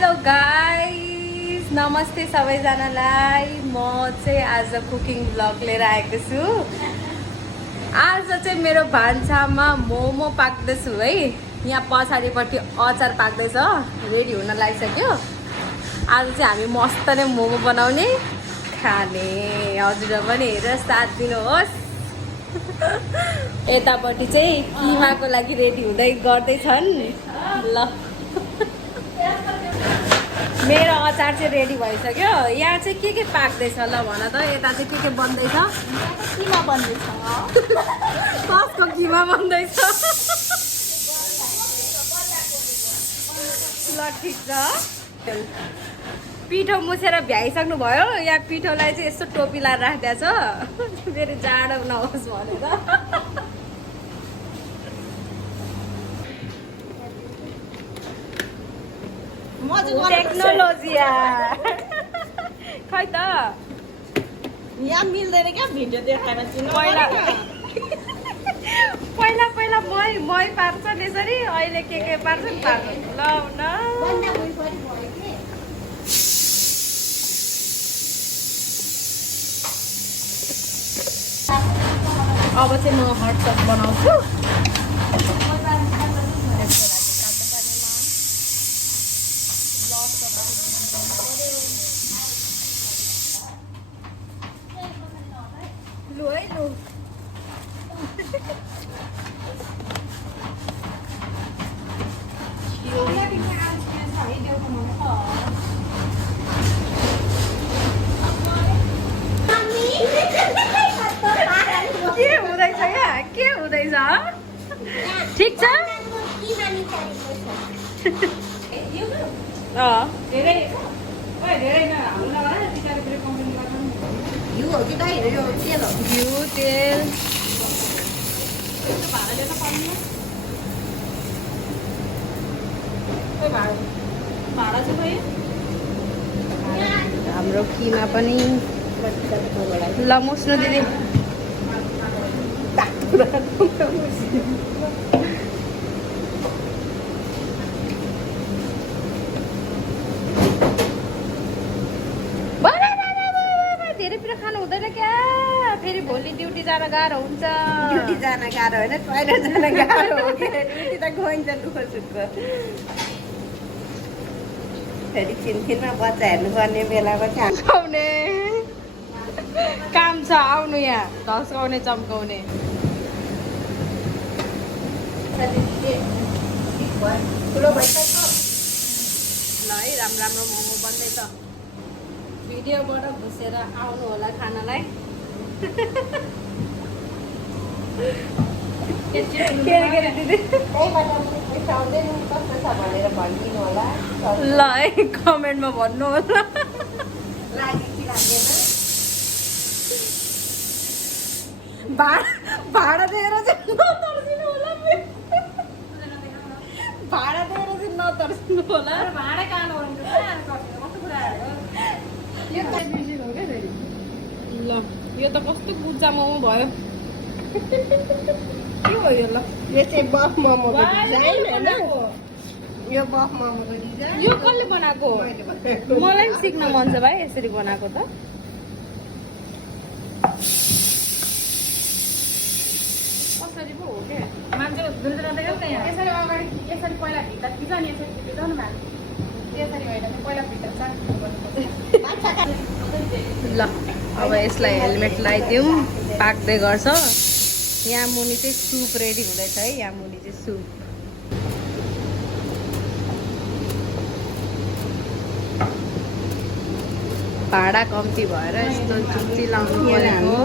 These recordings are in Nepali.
हेलो गाइस, नमस्ते सबैजनालाई। म चाहिँ आज कुकिङ ब्लग लिएर आएको छु। आज चाहिँ मेरो भान्सामा मोमो पाक्दैछु है। यहाँ पछाडिपट्टि अचार पाक्दैछ, रेडी हुन लागिसक्यो। आज चाहिँ हामी मस्तले मोमो बनाउने खाने। हजुर पनि हेरेर साथ दिनुहोस्। यतापट्टि चाहिँ किमाको लागि रेडी हुँदै गर्दैछन्। ल मेरो अचार चाहिँ रेडी भइसक्यो। यहाँ चाहिँ के पाक्दैछ ल भन त। यता चाहिँ के बन्दैछ? किमा बन्दैछ। कसको किमा बन्दैछ? ल ठिक छ। पिठो मुछेर भ्याइसक्नु भयो। यहाँ पिठोलाई चाहिँ यस्तो टोपी लाएर राखिदिएको छ, फेरि जाडो नहोस् भनेर। टेक्नोलोजी खै त यहाँ मिल्दैन क्या भिडियो देखाएर पहिला पहिला मै पार्छन् यसरी, अहिले के पार्छन् पार्छन्। ल न अब चाहिँ म हट सस बनाउँछु। लु है लु। के हुँदैछ यहाँ? के हुँदैछ? ठिक छ? घिउ तेल हाम्रो किमा पनि। ल मुस्नु दिदी। धेरै पिरो खानु हुँदैन क्या, फेरि भोलि ड्युटी जान गाह्रो हुन्छ। ड्युटी जान गाह्रो होइन, टोइलेट जान गाह्रो हो कि। ड्युटी त गइन्छ दुःख सुख। फेरि छिनछिनमा बच्चा हेर्नुपर्ने बेलामा चम्काउने काम छ। आउनु यहाँ धस्काउने चम्काउने। ठुलो भइसक्यो। ल है, राम्रो मोमो बन्दैछ। भिडियोबाट घुसेर आउनु होला खानालाई। ल है, कमेन्टमा भन्नु होला। भाडा दिएर चाहिँ नतर्सिनु होला। भाडा दिएर चाहिँ नतर्सिनु होला। भाडा कहाँ ल यो त कस्तो बुच्चा मोमो भयो। के हो यो? ल यो चाहिँ बफ मोमोको डिजाइन होइन। यो बफ मोमोको डिजाइन। यो कसले बनाएको? मलाई पनि सिक्न मन छ भाइ, यसरी बनाएको त। कसरी पो हो क्या? मान्छे यसरी अगाडि यसरी पहिला भित्ता थिच नि, यसरी भित्र न मान्छे यसरी होइन, पहिला भित्र छ। ल अब यसलाई हेलमेट लगाइदिउँ, पाक्दै गर्छ। यहाँ मुनि चाहिँ सुप रेडी हुँदैछ है। यहाँ मुनि चाहिँ सुप। भाडा कम्ती भएर यस्तो चुच्ची लाउनु परेको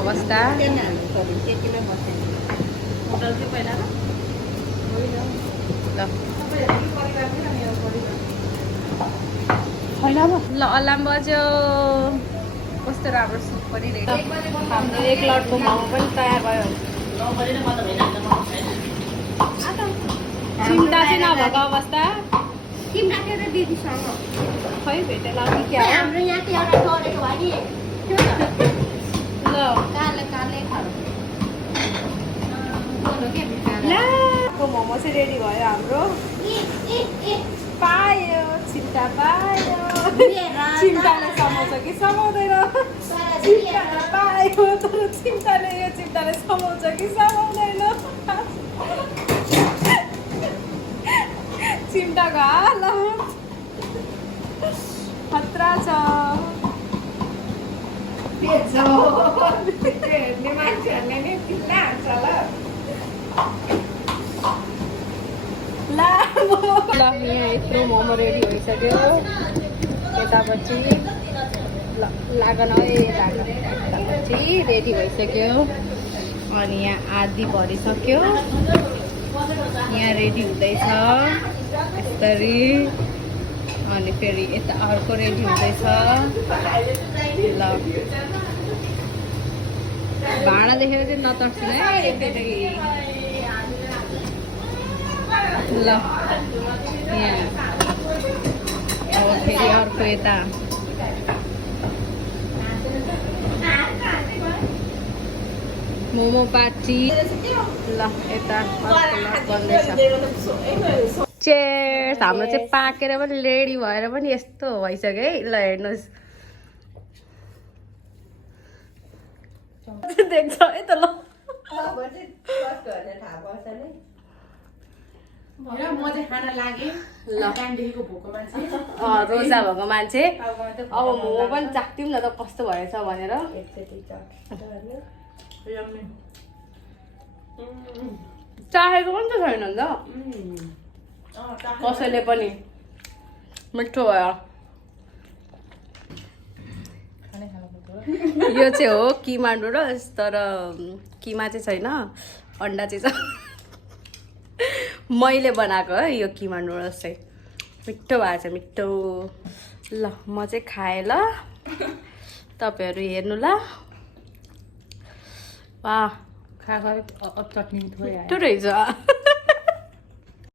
अवस्था। ल अलार्म बज्यो। कस्तो राम्रो सुप पनि रेडी। हाम्रो एक लटको मोमो पनि तयार भयो। चिन्ता चाहिँ नभएको अवस्था। खै भेटेला कि क्या हो? हाम्रो यहाँ चाहिँ एउटा टरेको भयो नि। ल काले खानु। मोमो चाहिँ रेडी भयो हाम्रो। पायो चिम्टा पायो चिम्टाले समाउँछ कि समाउँदैन चिम्टाले पायो तर चिम्टाले यो चिम्टाले समाउँछ कि समाउँदैन चिम्टाको हाल खतरा छ हेर्ने मान्छेहरूले नै किन्न हान्छ ल यहाँ यत्रो मोमो रेडी भइसक्यो यतापछि लागन यतापछि रेडी भइसक्यो अनि यहाँ आधी भरिसक्यो यहाँ रेडी हुँदैछ यसरी अनि फेरि यता अर्को रेडी हुँदैछ ल भाँडा देखेर चाहिँ नतर्सिनु है एकचोटि ल यहाँ अब फेरि अर्को यता मोमो पार्टी ल यता बन्दैछ चेयर्स हाम्रो चाहिँ पाकेर पनि रेडी भएर पनि यस्तो भइसक्यो है ल हेर्नुहोस् देख्छ है त ल रोजा भएको मान्छे अब मोमो पनि चाख्थ्यौँ न त कस्तो भएछ भनेर चाहेको पनि त छैन नि त कसैले पनि मिठो भयो यो चाहिँ हो किमा नुडल्स तर किमा चाहिँ छैन अन्डा चाहिँ छ मैले बनाएको है यो किमा नुडल्स चाहिँ मिठो भएको छ मिठो ल म चाहिँ खाएँ ल तपाईँहरू हेर्नु ल वाह खा चट्नी मिठो रहेछ